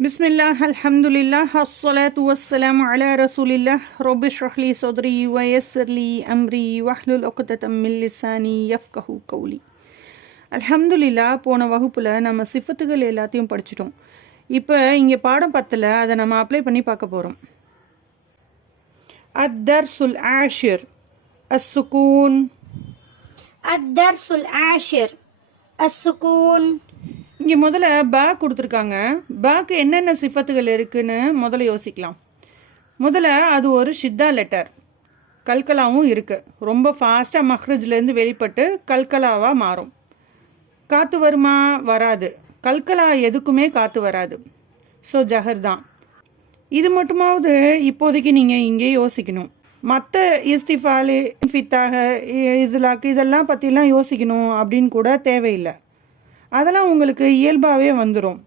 بسم الله الحمد لله الصلاة والسلام على رسول الله رب اشرح لي صدري ويسر لي أمري واحلل عقدة من لساني يفقه قولي அல்ஹம்துலில்லா போன வகுப்பில் நம்ம சிஃபத்துகள் எல்லாத்தையும் படிச்சிட்டோம் இப்போ இங்கே பாடம் பத்தில் அதை நம்ம அப்ளை பண்ணி பார்க்க போகிறோம் அத்தர்சுல் ஆஷிர் அஸ்ஸுகூன் الدرس العاشر السكون இங்கே முதல்ல பேக் கொடுத்துருக்காங்க. பேக்கு என்னென்ன சிஃபத்துகள் இருக்குதுன்னு முதல்ல யோசிக்கலாம். முதல்ல அது ஒரு ஷித்தா லெட்டர் கல்கலாவும் இருக்குது ரொம்ப ஃபாஸ்ட்டாக மஹ்ரஜ்லேருந்து வெளிப்பட்டு கல்கலாவாக மாறும். காற்று வருமா? வராது. கல்கலா எதுக்குமே காற்று வராது. ஸோ ஜஹர் தான். இது மட்டுமாவது இப்போதைக்கு நீங்கள் இங்கே யோசிக்கணும். மற்ற இஸ்திஃபாலி ஃபித்தாக இதில் இதெல்லாம் பற்றிலாம் யோசிக்கணும் அப்படின்னு கூட தேவையில்லை. அதெல்லாம் உங்களுக்கு இயல்பாகவே வந்துடும்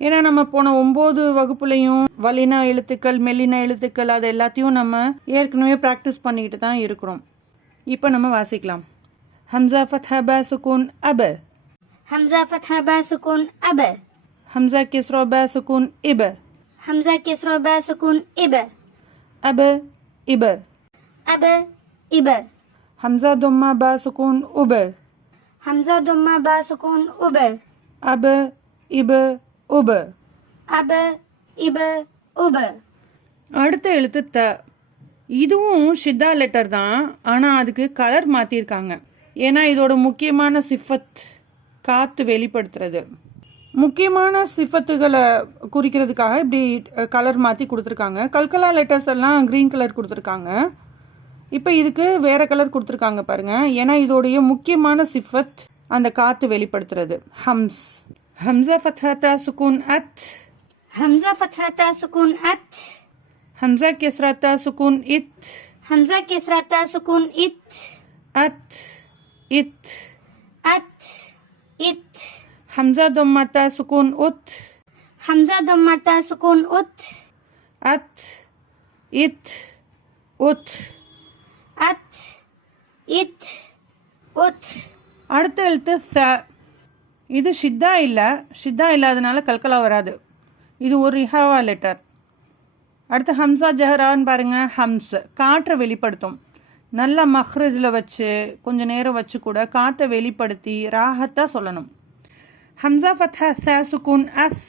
ஏன்னா நம்ம போன ஒம்பது வகுப்புலையும் வலினா எழுத்துக்கள் மெல்லினா எழுத்துக்கள் அது எல்லாத்தையும் நம்ம ஏற்கனவே ப்ராக்டிஸ் பண்ணிக்கிட்டு தான் இருக்கிறோம். இப்போ நம்ம வாசிக்கலாம். ஹம்சா ஃபத்ஹா பா சுகூன் அப. ஹம்சா ஃபத்ஹா பா சுகூன் அப. ஹம்சா கிஸ்ரோ பா சுகூன் இப. ஹம்சா கிஸ்ரோ பா சுகூன் இப. அப இப. அப இப. ஹம்சா தும்மா பா சுகூன் உப. همزة ضمة با سكون أب அப இப உப أب إب أب அடுத்த எழுத்து த இதுவும் ஷித்தா லெட்டர் தான் ஆனால் அதுக்கு கலர் மாற்றிருக்காங்க ஏன்னா இதோட முக்கியமான சிஃபத் காற்று வெளிப்படுத்துறது முக்கியமான சிஃபத்துகளை குறிக்கிறதுக்காக இப்படி கலர் மாற்றி கொடுத்துருக்காங்க கல்கலா லெட்டர்ஸ் எல்லாம் க்ரீன் கலர் கொடுத்துருக்காங்க இப்போ இதுக்கு வேறு கலர் கொடுத்துருக்காங்க பாருங்கள் ஏன்னா இதோடைய முக்கியமான சிஃபத் அந்த காற்று வெளிப்படுத்துறது. ஹம்ஸ். ஹம்சா ஃபத்ஹாத்தா சுகூன் அத். ஹம்சா ஃபத்ஹாத்தா சுகூன் அத். ஹம்சா கேஸ்ராத்தா சுகூன் இத். ஹம்சா கேஸ்ராத்தா சுகூன் இத். அத். இத். அத். இத். ஹம்சா தொம்மாத்தா சுகூன் உத். ஹம்சா தொம்மாத்தா சுகூன் உத். அத். இத். உத். அத் இத் ஒத் அடுத்த எழுத்து ச. இது ஷித்தா இல்லை. ஷித்தா இல்லாதனால கல்கலா வராது. இது ஒரு இஹாவா லெட்டர். அடுத்து ஹம்சா ஜஹரான்னு பாருங்கள் ஹம்ஸ் காற்றை வெளிப்படுத்தும். நல்ல மஹ்ரஜில் வச்சு கொஞ்சம் நேரம் வச்சு கூட காற்றை வெளிப்படுத்தி ராகத்தாக சொல்லணும். ஹம்சா ஃபத்ஹா ச சுகுன் அஸ்.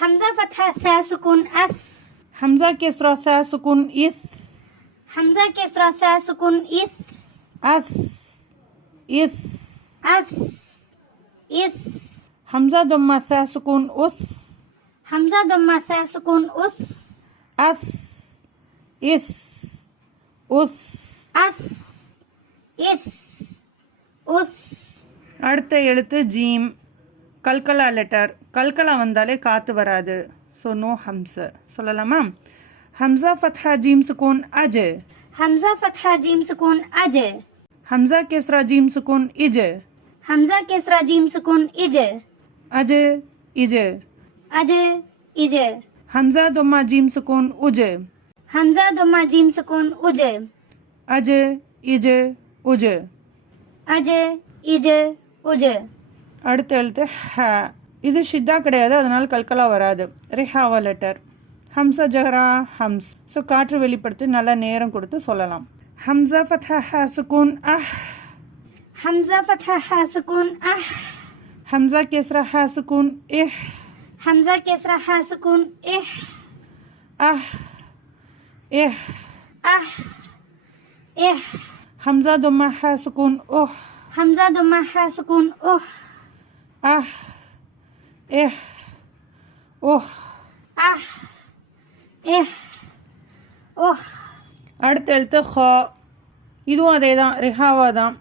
ஹம்சா ஃபத்ஹா ச சுகுன் அஸ். ஹம்சா கேஸ்ரா ச சுகுன் இஸ். हमजा के सा सुकून इस अस इस अस इस हमजा दम्मा सा सुकून उस हमजा दम्मा सा सुकून उस अस इस उस அஸ் இஸ் உஸ் அடுத்த எழுத்து ஜீம். கல்கலா லெட்டர் கல்கலா வந்தாலே காற்று வராது. ஸோ நோ ஹம்ஸ் சொல்லலாமா? हमजा फतहा जीम सुकून अजय? हमजा फतहा जीम सुकून अजय? हमजा केसरा जीम सुकून इजय? हमजा केसरा जीम सुकून इजय? अजय इजय। अजय इजय। हमजा दुमा जीम सुकून उजय? हमजा दुमा जीम सुकून उजय? अजय इजय उजय। ಅಜಯ್ ಇಜಯ್ ಉಜಯ್ அடுத்து எழுத்து ஹ இது ஷித்தா கிடையாது அதனால் கல்கலா வராது ரிஹாவா லெட்டர் ஹம்சா ஜஹரா ஹம்ஸ் ஸோ காற்று வெளிப்படுத்தி நல்லா நேரம் கொடுத்து சொல்லலாம் ஹம்சா ஃபத்ஹா சுகூன் அஹ் हमजा फतह हा सुकून अह हमजा केसरा हा सुकून इह हमजा केसरा हा सुकून इह अह इह अह इह हमजा दुमा हा सुकून उह हमजा दुमा हा सुकून उह अह इह उह ஏ ஓ அடுத்த எழுத்து ஹா. இதுவும் அதே தான் ரிஹாவா தான்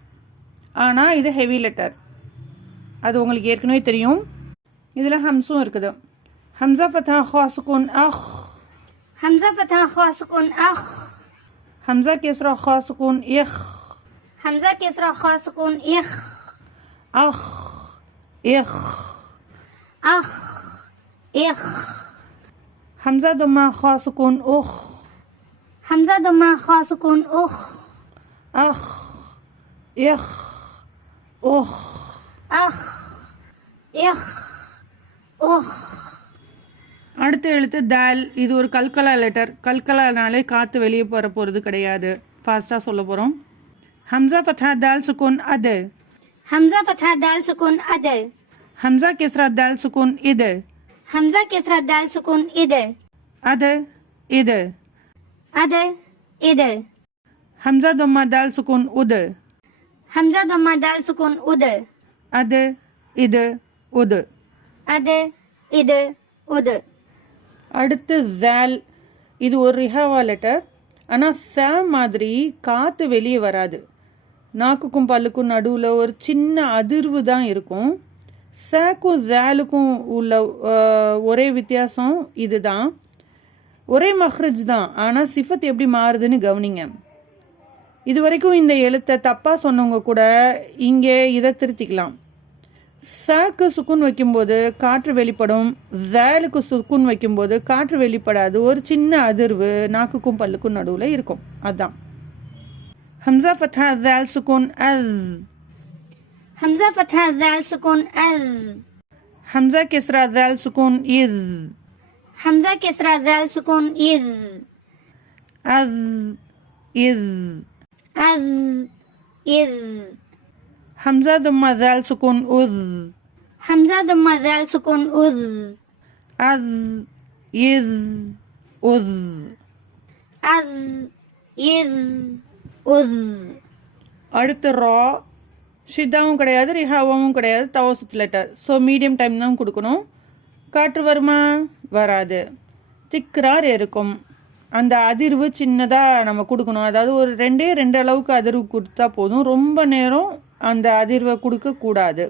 ஆனால் இது ஹெவி லெட்டர் அது உங்களுக்கு ஏற்கனவே தெரியும். இதில் ஹம்ஸும் இருக்குது. ஹம்சா ஃபத்தா ஹா சுகுன் அஹ். ஹம்சா ஃபத்தா ஹா சுகுன் அஹ். ஹம்சா கேஸ்ரா ஹா சுகுன் இஹ் ஹம்சா கேஸ்ரா ஹா சுகுன் இஹ் அஹ். இஹ் அஹ். இஹ் همزة ضمها خاء سكون أخ همزة ضمها خاء سكون أخ أخ إخ أخ أخ إخ أخ அடுத்த எழுத்து தால் இது ஒரு கல்கலா லெட்டர். கல்கலானாலே காற்று வெளியே போகிற போகிறது கிடையாது. ஃபாஸ்ட்டாக சொல்ல போகிறோம் ஹம்சா ஃபத்தா தால் சுக்குன் அது. ஹம்சா ஃபத்தா தால் சுக்குன் அது. ஹம்சா கேஸ்ரா தால் சுக்குன் இது. همزة كسرة دال سكون إذا أذى إذا أذى إذا همزة ضمة دال سكون أذى همزة ضمة دال سكون أذى أذى إذا أذى أذى إذا أذى அடுத்து ஜால் இது ஒரு ரிஹாவா லெட்டர் ஆனால் ச மாதிரி காற்று வெளியே வராது நாக்குக்கும் பல்லுக்கும் நடுவில் ஒரு சின்ன அதிர்வு தான் இருக்கும் சேக்கும் ஜாலுக்கும் உள்ள ஒரே வித்தியாசம் இதுதான். ஒரே மஹ்ரஜ் தான். ஆனால் சிஃபத் எப்படி மாறுதுன்னு கவனிங்க. இது வரைக்கும் இந்த எழுத்தை தப்பாக சொன்னவங்க கூட இங்கே இதை திருத்திக்கலாம். சாக்கு சுக்குன் வைக்கும்போது காற்று வெளிப்படும். ஜேலுக்கு சுக்குன் வைக்கும்போது காற்று வெளிப்படாது. ஒரு சின்ன அதிர்வு நாக்குக்கும் பல்லுக்கும் நடுவில் இருக்கும். அதான். ஹம்சா ஃபத்தா ஜேல் சுக்குன் அஸ். हमजा फतह जैल सुकून अज। हमजा किसरा जैल सुकून इज़। हमजा किसरा जैल सुकून इज़। अज इज़। अज इज़। हमजा दुम्मा जैल सुकून उज। हमजा दुम्मा जैल सुकून उज। अज इज़ उज। अज इज़ उज। अर्थ रॉ ஷித்தாவும் கிடையாது ரிஹாவும் கிடையாது தவசத் லெட்டர் ஸோ மீடியம் டைம் தான் கொடுக்கணும். காற்று வருமா? வராது. திக்ரார் இருக்கும். அந்த அதிர்வு சின்னதாக நம்ம கொடுக்கணும். அதாவது ஒரு ரெண்டே ரெண்டு அளவுக்கு அதிர்வு கொடுத்தா போதும். ரொம்ப நேரம் அந்த அதிர்வை கொடுக்கக்கூடாது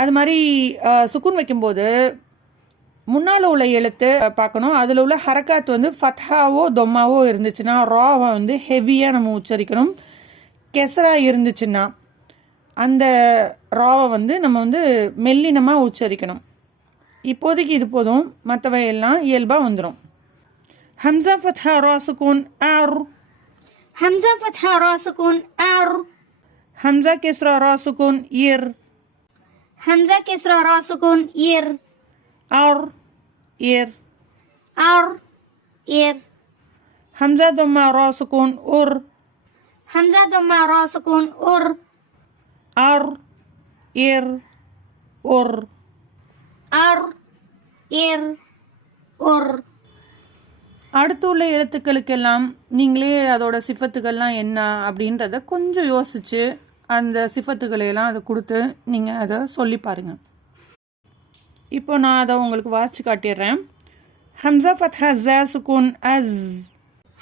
அது மாதிரி சுக்குன் வைக்கும்போது முன்னால் உள்ள எழுத்து பார்க்கணும். அதில் உள்ள ஹரக்காத் வந்து ஃபத்ஹாவோ தொம்மாவோ இருந்துச்சுன்னா ராவை வந்து ஹெவியாக நம்ம உச்சரிக்கணும். கெசரா இருந்துச்சுன்னா அந்த ராவை வந்து நம்ம வந்து மெல்லினமாக உச்சரிக்கணும். இப்போதைக்கு இது போதும். மற்றவையெல்லாம் இயல்பாக வந்துடும் ஹம்சா ஃபத்ஹா ரா ஆர். ஹம்சா ஃபத்ஹா ராசகூன் ஆர். ஹம்சா கிஸ்ரா ரா சுகூன் இர். ஹம்சா கிஸ்ரா ரா சுகூன் இர். ஆர். இர். ஆர். இர். ஹம்சா தும்மா ரா சுகூன் உர். ஹம்சா தும்மா ரா சுகூன் உர். ar er, ir ur ar er, ir ur அடுத்து உள்ள எழுத்துக்களுக்கெல்லாம் நீங்களே அதோட சிஃபத்துக்கள்லாம் என்ன அப்படின்றத கொஞ்சம் யோசித்து அந்த சிஃபத்துக்களையெல்லாம் அதை கொடுத்து நீங்கள் அதை சொல்லி பாருங்கள் இப்போ நான் அதை உங்களுக்கு வாசித்து காட்டிடுறேன். ஹம்சா ஃபத்ஹா ஜா சுகூன் அஸ்.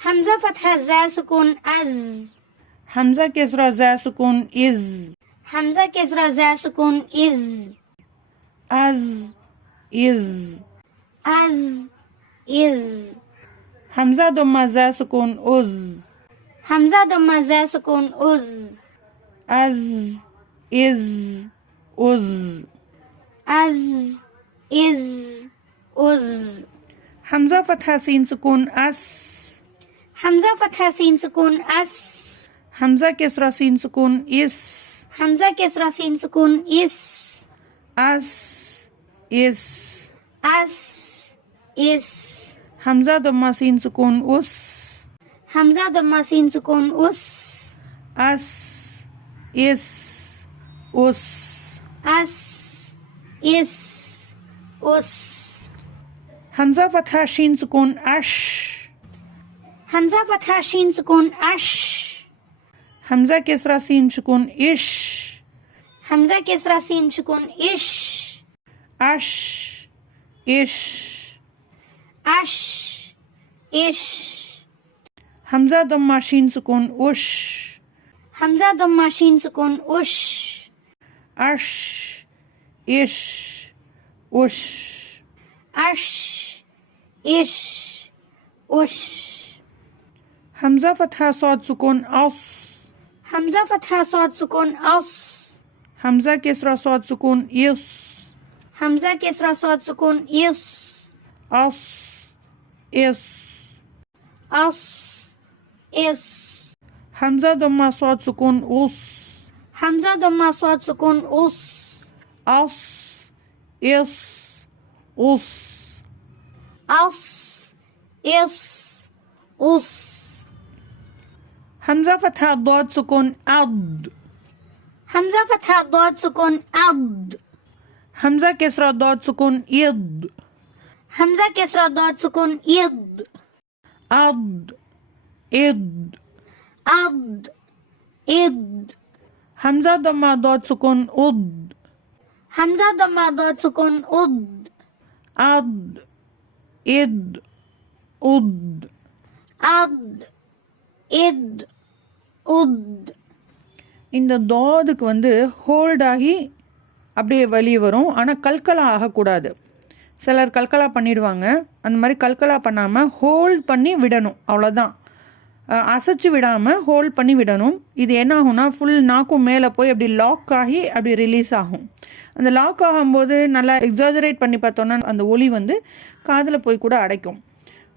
ஹம்சா ஃபத்ஹா ஜா சுகூன் அஸ். ஹம்சா கேஸ்ரா ஜா சுகூன் இஸ். হামজা কেসরা জা সুকুন ইজ। আজ ইজ। আজ ইজ। হামজা দম্মা জা সুকুন উজ হামজা দম্মা জা সুকুন উজ আজ ইজ উজ আজ ইজ উজ হামজা ফাথা সিন সুকুন আস। হামজা ফাথা সিন সুকুন আস। হামজা কেসরা সিন সুকুন ইস। Hamza Kesra Sin Sukun is. As. Is. As. Is. Hamza Dhamma Sin Sukun us. Hamza Dhamma Sin Sukun us. As. Is. Us. As. Is. Us. Hamza Fatha Shin Sukun Ash. Hamza Fatha Shin Sukun Ash. همزه كسرة سين سكون إش همزة كسرة سين سكون إش أش إش أش إش همزة ضمة شين سكون أش همزة ضمة شين سكون أش أش إش أش أش إش أش همزة فتحة صاد سكون أص حمزة فتحة صاد سكون أص. حمزة كسرة صاد سكون يص. حمزة كسرة صاد سكون يص. أص إص أص إص حمزة ضمة صاد سكون أص. حمزة ضمة صاد سكون أص. أص إص أص. أص إص أص. همزة فتحة ضاد سكون أض همزة فتحة ضاد سكون أض همزة كسرة ضاد سكون يض همزة كسرة ضاد سكون يض أض إض أض إض همزة ضمة ضاد سكون أض همزة ضمة ضاد سكون أض أض إض أض أض إض உத். இந்த தாதுக்கு வந்து ஹோல்டாகி அப்படியே வெளியே வரும். ஆனால் கல்கலா ஆகக்கூடாது. சிலர் கல்கலா பண்ணிடுவாங்க. அந்த மாதிரி கல்கலா பண்ணாமல் ஹோல்ட் பண்ணி விடணும். அவ்வளோதான் அசைச்சு விடாமல் ஹோல்ட் பண்ணி விடணும். இது என்ன ஆகும்னா ஃபுல் நாக்கும் மேலே போய் அப்படி லாக் ஆகி அப்படி ரிலீஸ் ஆகும். அந்த லாக் ஆகும்போது நல்லா எக்ஸாஜரேட் பண்ணி பார்த்தோன்னா அந்த ஒலி வந்து காதில் போய் கூட அடைக்கும்.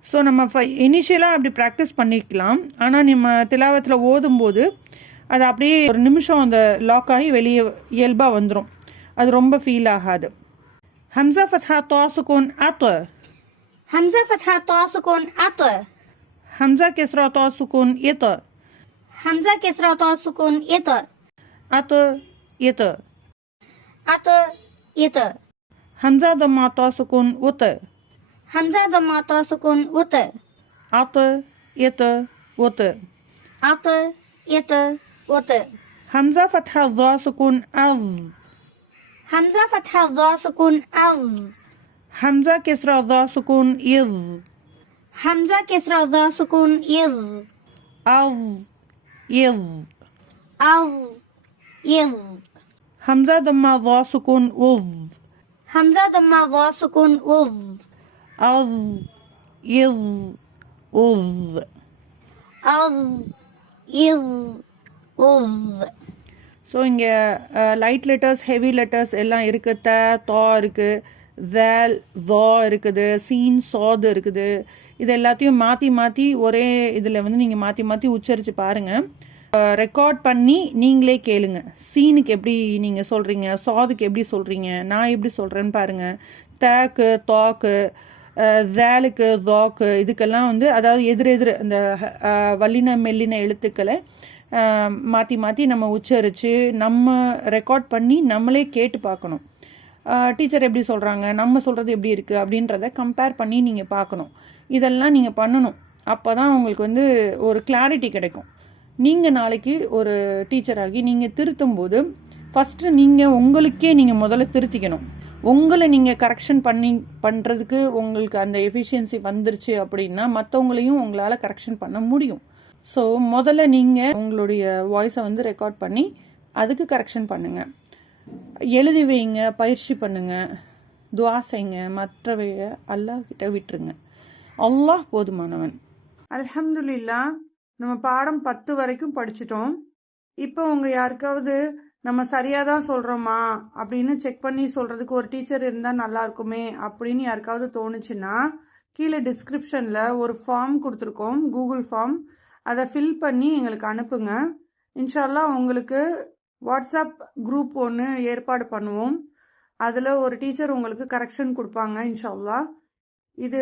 ஸோ நம்ம ஃப இனிஷியலாக அப்படி ப்ராக்டிஸ் பண்ணிக்கலாம். ஆனால் நம்ம திலாவத்தில் ஓதும்போது அது அப்படியே ஒரு நிமிஷம் அந்த லாக் ஆகி வெளியே இயல்பாக வந்துடும் அது ரொம்ப ஃபீல் ஆகாது. ஹம்சா ஃபத்ஹா தோ சுகோன் ஆத்தோ ஹம்சா ஃபத்ஹா தோ சுகோன் ஆத்தோ ஹம்சா கெஸ்ரா தோ சுகோன் ஏத்தோ ஹம்சா கெஸ்ரா தோ சுகோன் ஏத்தோ ஆத்தோ ஏத்தோ ஆத்தோ ஏத்தோ ஹம்சா தம்மா தோ சுகோன் ஓத்தோ همزة ضمة طاء سكون وط عط يط وط عط يط وط همزة فتح الضا سكون أض همزة فتح الضا سكون أض همزة كسرة ضاء سكون إض همزة كسرة ضاء سكون إض أض يض أض يض همزة ضمة ضاء سكون وض همزة ضمة ضاء سكون وض அஸ் இஸ் உஸ் அஸ் இஸ் உஸ் ஸோ இங்கே லைட் லெட்டர்ஸ் ஹெவி லெட்டர்ஸ் எல்லாம் இருக்குது த தா இருக்குது தேல் தா இருக்குது. சீன் சாது இருக்குது. இது எல்லாத்தையும் மாற்றி மாற்றி ஒரே இதில் வந்து நீங்கள் மாற்றி மாற்றி உச்சரித்து பாருங்கள் ரெக்கார்ட் பண்ணி நீங்களே கேளுங்க. சீனுக்கு எப்படி நீங்கள் சொல்கிறீங்க சாதுக்கு எப்படி சொல்கிறீங்க நான் எப்படி சொல்கிறேன்னு பாருங்கள் தேக்கு தாக்கு தேலுக்கு ஜாக்கு இதுக்கெல்லாம் வந்து அதாவது எதிரெதிர் அந்த வல்லின மெல்லின எழுத்துக்களை மாற்றி மாற்றி நம்ம உச்சரித்து நம்ம ரெக்கார்ட் பண்ணி நம்மளே கேட்டு பார்க்கணும். டீச்சர் எப்படி சொல்கிறாங்க நம்ம சொல்கிறது எப்படி இருக்குது அப்படின்றத கம்பேர் பண்ணி நீங்கள் பார்க்கணும். இதெல்லாம் நீங்கள் பண்ணணும். அப்போ தான் உங்களுக்கு வந்து ஒரு கிளாரிட்டி கிடைக்கும். நீங்கள் நாளைக்கு ஒரு டீச்சராகி நீங்கள் திருத்தும் போது ஃபஸ்ட்டு நீங்கள் உங்களுக்கே நீங்கள் முதல்ல திருத்திக்கணும். உங்களை நீங்கள் கரெக்ஷன் பண்ணி பண்ணுறதுக்கு உங்களுக்கு அந்த எஃபிஷியன்சி வந்துருச்சு அப்படின்னா மற்றவங்களையும் உங்களால் கரெக்ஷன் பண்ண முடியும். ஸோ முதல்ல நீங்கள் உங்களுடைய வாய்ஸை வந்து ரெக்கார்ட் பண்ணி அதுக்கு கரெக்ஷன் பண்ணுங்கள் எழுதி வைங்க பயிற்சி பண்ணுங்கள் துவா செய்ங்க மற்றவைய அல்லாஹ் கிட்ட விட்டுருங்க. அல்லாஹ் போதுமானவன். அல்ஹம்துல்லா நம்ம பாடம் பத்து வரைக்கும் படிச்சிட்டோம். இப்போ உங்கள் யாருக்காவது நம்ம சரியாக தான் சொல்கிறோமா அப்படின்னு செக் பண்ணி சொல்கிறதுக்கு ஒரு டீச்சர் இருந்தால் நல்லா இருக்குமே அப்படின்னு யாருக்காவது தோணுச்சுன்னா கீழே டிஸ்கிரிப்ஷனில் ஒரு ஃபார்ம் கொடுத்துருக்கோம் கூகுள் ஃபார்ம் அதை ஃபில் பண்ணி எங்களுக்கு அனுப்புங்க. இன்ஷால்லா உங்களுக்கு வாட்ஸ்அப் குரூப் ஒன்று ஏற்பாடு பண்ணுவோம். அதில் ஒரு டீச்சர் உங்களுக்கு கரெக்ஷன் கொடுப்பாங்க இன்ஷால்லா. இது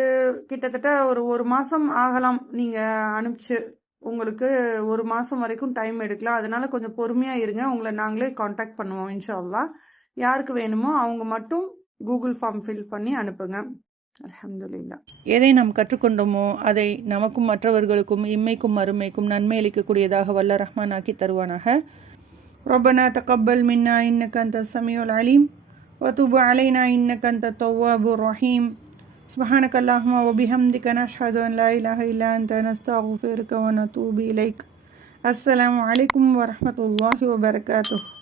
கிட்டத்தட்ட ஒரு ஒரு மாதம் ஆகலாம் நீங்கள் அனுப்பிச்சு உங்களுக்கு ஒரு மாதம் வரைக்கும் டைம் எடுக்கலாம். அதனால் கொஞ்சம் பொறுமையாக இருங்க. உங்களை நாங்களே காண்டாக்ட் பண்ணுவோம் இன்ஷால்லா யாருக்கு வேணுமோ அவங்க மட்டும் கூகுள் ஃபார்ம் ஃபில் பண்ணி அனுப்புங்க. அலமதுல்லா எதை நாம் கற்றுக்கொண்டோமோ அதை நமக்கும் மற்றவர்களுக்கும் இம்மைக்கும் மறுமைக்கும் நன்மை அளிக்கக்கூடியதாக வல்ல ரஹ்மான் ஆக்கி தருவானாக. ரொபனா தகப்பல் மின்னா இன்னக்கு அந்த சமியுல் அலீம். ஒத்துபு அலைனா இன்னக்கு அந்த தொவ்வாபு ரஹீம். سبحانك اللهم وبحمدك نشهد أن لا إله إلا أنت نستغفرك ونتوب إليك. السلام عليكم ورحمة الله وبركاته.